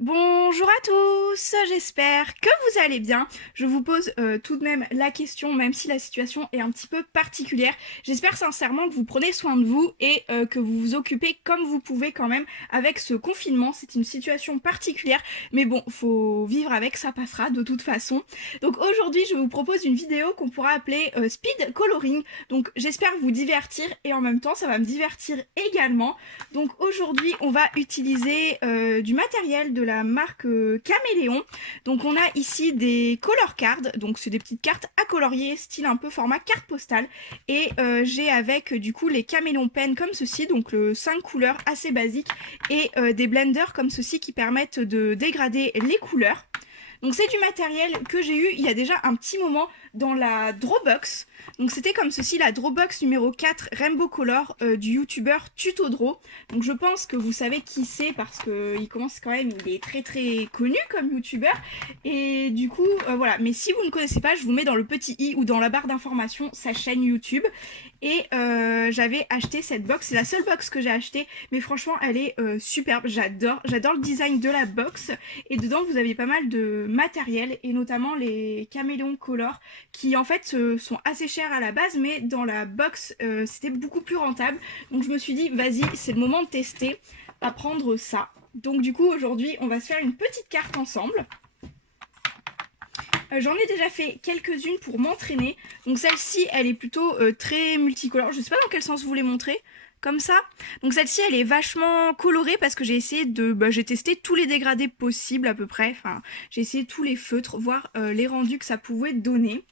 Bonjour à tous, j'espère que vous allez bien. Je vous pose tout de même la question, même si la situation est un petit peu particulière. J'espère sincèrement que vous prenez soin de vous et que vous vous occupez comme vous pouvez quand même avec ce confinement. C'est une situation particulière, mais bon, faut vivre avec, ça passera de toute façon. Donc aujourd'hui, je vous propose une vidéo qu'on pourra appeler Speed Coloring. Donc j'espère vous divertir et en même temps, ça va me divertir également. Donc aujourd'hui, on va utiliser du matériel de la marque Caméléon. Donc on a ici des color cards, donc c'est des petites cartes à colorier, style un peu format carte postale. Et j'ai avec du coup les Caméléon Pen comme ceci, donc le 5 couleurs assez basique, et des blenders comme ceci qui permettent de dégrader les couleurs. Donc c'est du matériel que j'ai eu il y a déjà un petit moment dans la Drawbox. Donc c'était comme ceci, la Drawbox numéro 4 Rainbow Color du youtubeur Tutodraw. Donc je pense que vous savez qui c'est parce qu'il commence quand même, il est très très connu comme youtubeur. Et du coup, voilà. Mais si vous ne connaissez pas, je vous mets dans le petit i ou dans la barre d'information sa chaîne YouTube. Et j'avais acheté cette box, c'est la seule box que j'ai achetée, mais franchement elle est superbe, j'adore le design de la box. Et dedans vous avez pas mal de matériel et notamment les caméléons color qui en fait sont assez chers à la base, mais dans la box c'était beaucoup plus rentable. Donc je me suis dit vas-y, c'est le moment de tester, à prendre ça. Donc du coup aujourd'hui on va se faire une petite carte ensemble. J'en ai déjà fait quelques-unes pour m'entraîner. Donc celle-ci, elle est plutôt très multicolore. Je sais pas dans quel sens vous les montrer. Comme ça. Donc celle-ci, elle est vachement colorée parce que j'ai essayé de... j'ai testé tous les dégradés possibles à peu près. Enfin, j'ai essayé tous les feutres, voir les rendus que ça pouvait donner.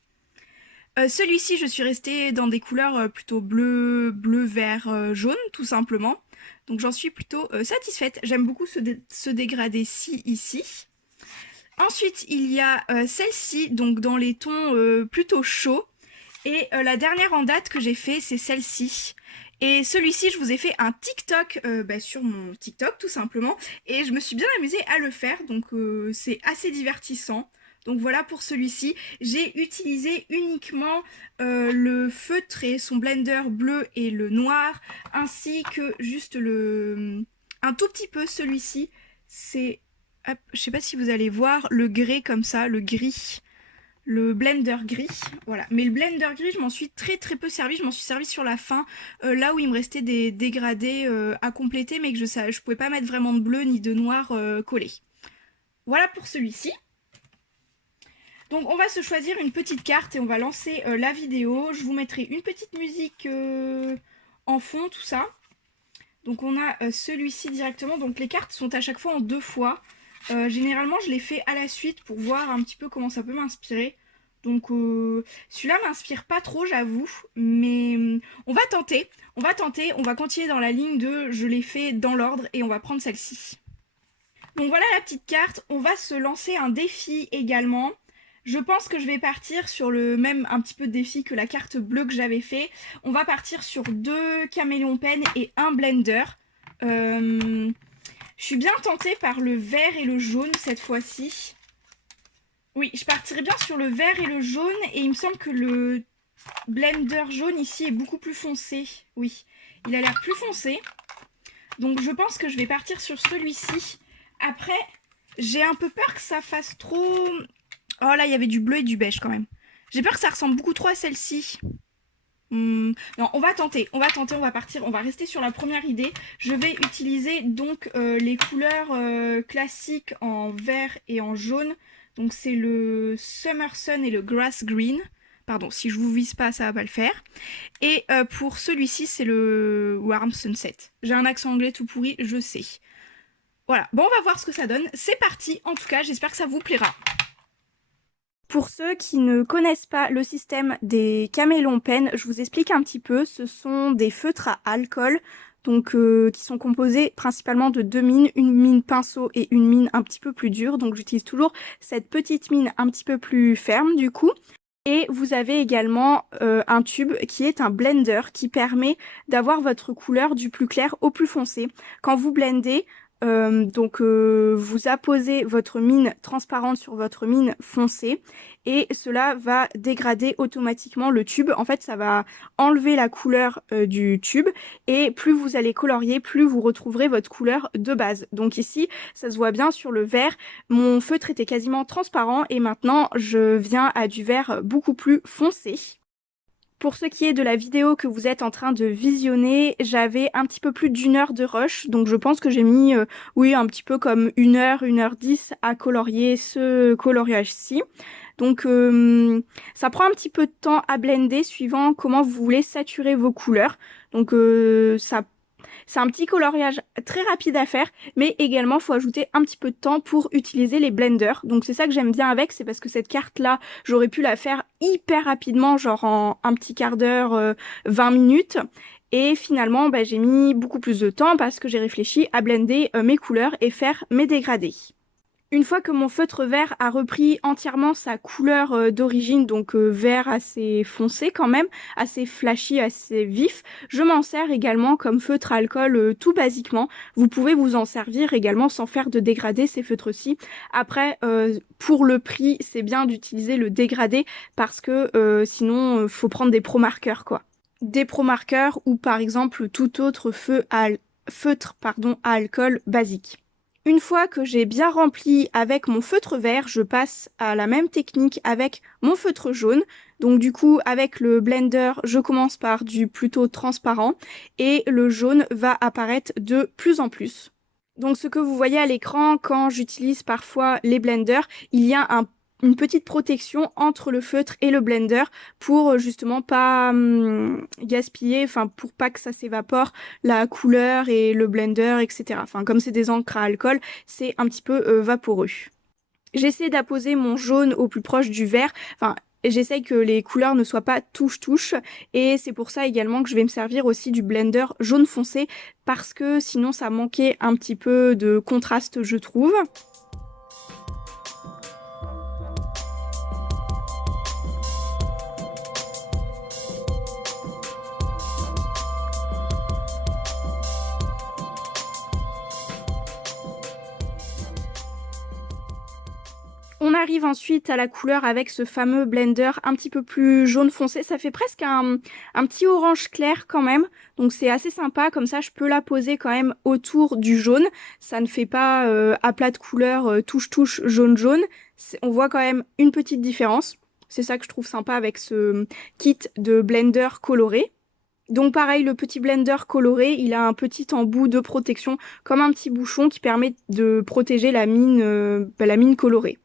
Celui-ci, je suis restée dans des couleurs plutôt bleu, vert, jaune, tout simplement. Donc j'en suis plutôt satisfaite. J'aime beaucoup ce dégradé-ci, ici. Ensuite, il y a celle-ci, donc dans les tons plutôt chauds. Et la dernière en date que j'ai fait, c'est celle-ci. Et celui-ci, je vous ai fait un TikTok sur mon TikTok, tout simplement. Et je me suis bien amusée à le faire, donc c'est assez divertissant. Donc voilà pour celui-ci. J'ai utilisé uniquement le feutre et son blender bleu et le noir, ainsi que juste un tout petit peu celui-ci. C'est hop, je sais pas si vous allez voir le grès comme ça, le gris, le blender gris, voilà. Mais le blender gris, je m'en suis très très peu servi, je m'en suis servi sur la fin, là où il me restait des dégradés à compléter, mais que je pouvais pas mettre vraiment de bleu ni de noir collé. Voilà pour celui-ci. Donc on va se choisir une petite carte et on va lancer la vidéo. Je vous mettrai une petite musique en fond, tout ça. Donc on a celui-ci directement, donc les cartes sont à chaque fois en deux fois. Généralement, je les fais à la suite pour voir un petit peu comment ça peut m'inspirer. Donc celui-là m'inspire pas trop, j'avoue, mais on va tenter, on va continuer dans la ligne de je l'ai fait dans l'ordre et on va prendre celle-ci. Donc voilà la petite carte, on va se lancer un défi également. Je pense que je vais partir sur le même un petit peu de défi que la carte bleue que j'avais fait. On va partir sur 2 caméléons pen et un blender. Je suis bien tentée par le vert et le jaune cette fois-ci. Oui, je partirai bien sur le vert et le jaune. Et il me semble que le blender jaune ici est beaucoup plus foncé. Oui, il a l'air plus foncé. Donc je pense que je vais partir sur celui-ci. Après, j'ai un peu peur que ça fasse trop... Oh là, il y avait du bleu et du beige quand même. J'ai peur que ça ressemble beaucoup trop à celle-ci. Non, on va tenter, on va partir, on va rester sur la première idée. Je vais utiliser donc les couleurs classiques en vert et en jaune. Donc c'est le Summer Sun et le Grass Green. Pardon, si je vous vise pas, ça va pas le faire. Et pour celui-ci, c'est le Warm Sunset. J'ai un accent anglais tout pourri, je sais. Voilà, bon, on va voir ce que ça donne. C'est parti, en tout cas, j'espère que ça vous plaira. Pour ceux qui ne connaissent pas le système des caméléons pen, je vous explique un petit peu. Ce sont des feutres à alcool, donc qui sont composés principalement de 2 mines, une mine pinceau et une mine un petit peu plus dure. Donc j'utilise toujours cette petite mine un petit peu plus ferme du coup. Et vous avez également un tube qui est un blender qui permet d'avoir votre couleur du plus clair au plus foncé. Quand vous blendez, Vous apposez votre mine transparente sur votre mine foncée et cela va dégrader automatiquement le tube. En fait, ça va enlever la couleur du tube et plus vous allez colorier, plus vous retrouverez votre couleur de base. Donc ici, ça se voit bien sur le vert. Mon feutre était quasiment transparent et maintenant je viens à du vert beaucoup plus foncé. Pour ce qui est de la vidéo que vous êtes en train de visionner, j'avais un petit peu plus d'1 heure de rush, donc je pense que j'ai mis, oui, un petit peu comme 1 heure 10 à colorier ce coloriage-ci. Ça prend un petit peu de temps à blender suivant comment vous voulez saturer vos couleurs. C'est un petit coloriage très rapide à faire, mais également, il faut ajouter un petit peu de temps pour utiliser les blenders. Donc c'est ça que j'aime bien avec, c'est parce que cette carte-là, j'aurais pu la faire hyper rapidement, genre en un petit quart d'heure, 20 minutes. Et finalement, j'ai mis beaucoup plus de temps parce que j'ai réfléchi à blender mes couleurs et faire mes dégradés. Une fois que mon feutre vert a repris entièrement sa couleur d'origine, donc vert assez foncé quand même, assez flashy, assez vif, je m'en sers également comme feutre à alcool tout basiquement. Vous pouvez vous en servir également sans faire de dégradé ces feutres-ci. Après, pour le prix, c'est bien d'utiliser le dégradé parce que sinon, faut prendre des pro marqueurs quoi. Des pro marqueurs ou par exemple tout autre feutre à alcool basique. Une fois que j'ai bien rempli avec mon feutre vert, je passe à la même technique avec mon feutre jaune. Donc du coup, avec le blender, je commence par du plutôt transparent et le jaune va apparaître de plus en plus. Donc ce que vous voyez à l'écran quand j'utilise parfois les blenders, il y a une petite protection entre le feutre et le blender pour justement pas gaspiller, enfin pour pas que ça s'évapore la couleur et le blender, etc. Enfin comme c'est des encres à alcool, c'est un petit peu vaporeux. J'essaie d'apposer mon jaune au plus proche du vert, enfin j'essaie que les couleurs ne soient pas touche-touche et c'est pour ça également que je vais me servir aussi du blender jaune foncé parce que sinon ça manquait un petit peu de contraste je trouve. On arrive ensuite à la couleur avec ce fameux blender un petit peu plus jaune foncé. Ça fait presque un petit orange clair quand même. Donc c'est assez sympa. Comme ça, je peux la poser quand même autour du jaune. Ça ne fait pas aplat de couleur touche-touche jaune-jaune. On voit quand même une petite différence. C'est ça que je trouve sympa avec ce kit de blender coloré. Donc pareil, le petit blender coloré, il a un petit embout de protection comme un petit bouchon qui permet de protéger la mine colorée.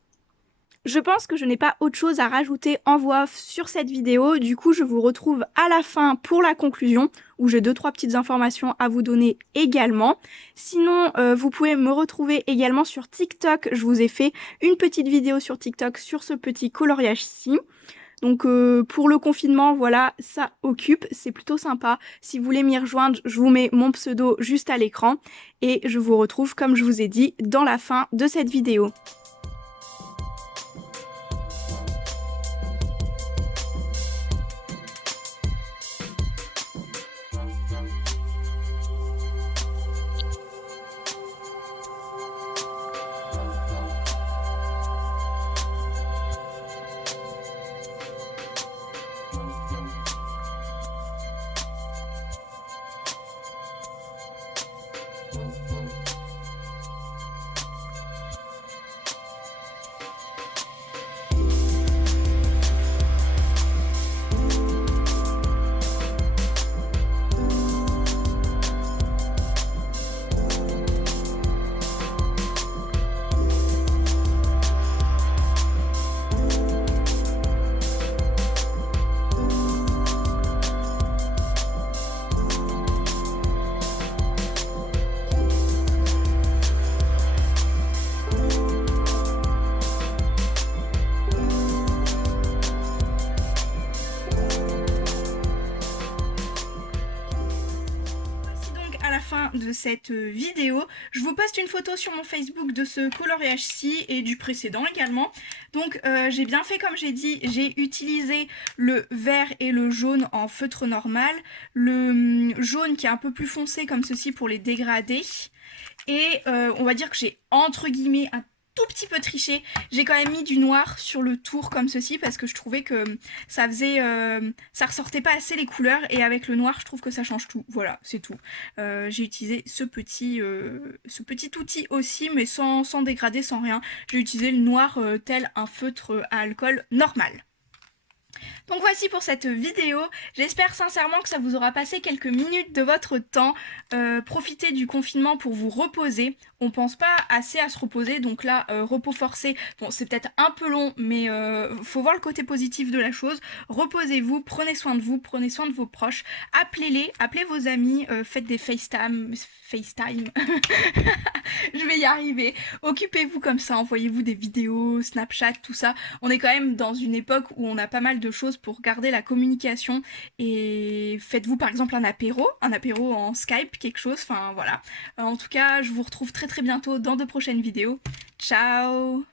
Je pense que je n'ai pas autre chose à rajouter en voix off sur cette vidéo, du coup je vous retrouve à la fin pour la conclusion, où j'ai 2-3 petites informations à vous donner également. Sinon, vous pouvez me retrouver également sur TikTok, je vous ai fait une petite vidéo sur TikTok sur ce petit coloriage-ci. Donc pour le confinement, voilà, ça occupe, c'est plutôt sympa. Si vous voulez m'y rejoindre, je vous mets mon pseudo juste à l'écran, et je vous retrouve, comme je vous ai dit, dans la fin de cette vidéo. De cette vidéo. Je vous poste une photo sur mon Facebook de ce coloriage-ci et du précédent également. Donc j'ai bien fait comme j'ai dit, j'ai utilisé le vert et le jaune en feutre normal, le jaune qui est un peu plus foncé comme ceci pour les dégradés, Et on va dire que j'ai entre guillemets un tout petit peu triché. J'ai quand même mis du noir sur le tour comme ceci parce que je trouvais que ça faisait, ça ressortait pas assez les couleurs et avec le noir je trouve que ça change tout. Voilà, c'est tout. J'ai utilisé ce petit outil aussi mais sans dégrader, sans rien. J'ai utilisé le noir tel un feutre à alcool normal. Donc voici pour cette vidéo, j'espère sincèrement que ça vous aura passé quelques minutes de votre temps. Profitez du confinement pour vous reposer, on pense pas assez à se reposer, donc là repos forcé, bon c'est peut-être un peu long mais faut voir le côté positif de la chose. Reposez-vous, prenez soin de vous, prenez soin de vos proches, appelez-les, appelez vos amis, faites des FaceTime, je vais y arriver, occupez-vous comme ça, envoyez-vous des vidéos, Snapchat, tout ça. On est quand même dans une époque où on a pas mal de choses pour garder la communication et faites-vous par exemple un apéro en Skype, quelque chose, enfin voilà. En tout cas, je vous retrouve très très bientôt dans de prochaines vidéos. Ciao!